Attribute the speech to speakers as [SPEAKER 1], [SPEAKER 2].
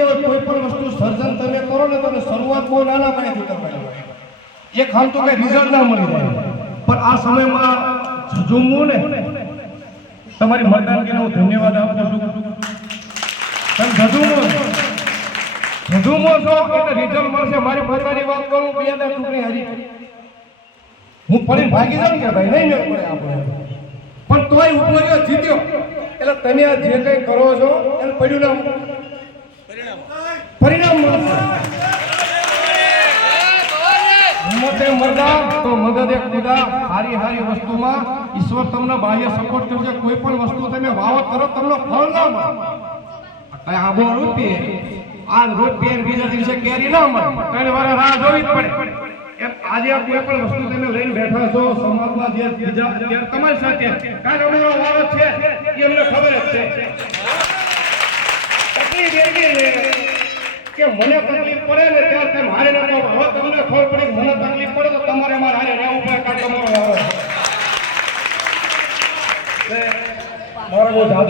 [SPEAKER 1] કોઈ પણ વસ્તુ સર્જન તમે કરો ને તમે શરૂઆત બહુ નાના પાયેથી કરવાની. એક હાલ તો કઈ રિઝલ્ટ ના મળી પણ આ સમયમાં ઝઝુમવું ને, તમારી મતદાનગીને હું ધન્યવાદ આપું છું. તમે ઝઝુમો. ઝઝુમો છો એટલે મારી પોતાની વાત કરું, બે હજાર હારી. હું પડીને ભાગી જાઉં કે ભાઈ, નહીં પડે આપણે. પણ તોય રહ્યો જીત્યો. એટલે તમે આ જે કંઈ કરો છો, એને પડ્યું ના. પરિણામ મળશે. મરદા, તો મદદે ખુદા હારી હારી વસ્તુમાં ઈશ્વર તમને બાહ્ય સપોર્ટ કરશે. કોઈ પણ વસ્તુ તમે વાવો કરો તમને ફળ ના મળે. આબો રૂપિયે આ રૂપિયે બીજા દિવસે કેરી ના મળે. ત્રણ વાર રાહ જોવી જ પડે. આજે આ કોઈ પણ વસ્તુ તમે લઈને બેઠા છો, સમાજમાં જે તમારી સાથે કારણ અમારો વારો છે, એ અમને ખબર જ છે તકલીફ એવી છે કે મને તકલીફ પડે ને ત્યારે તમે હારે ના કહો હવે તમને ખબર પડી મને તકલીફ પડે તો તમારે મારે હારે રહેવું પડે કારણ કે તમારો વારો છે. મારો જાદુ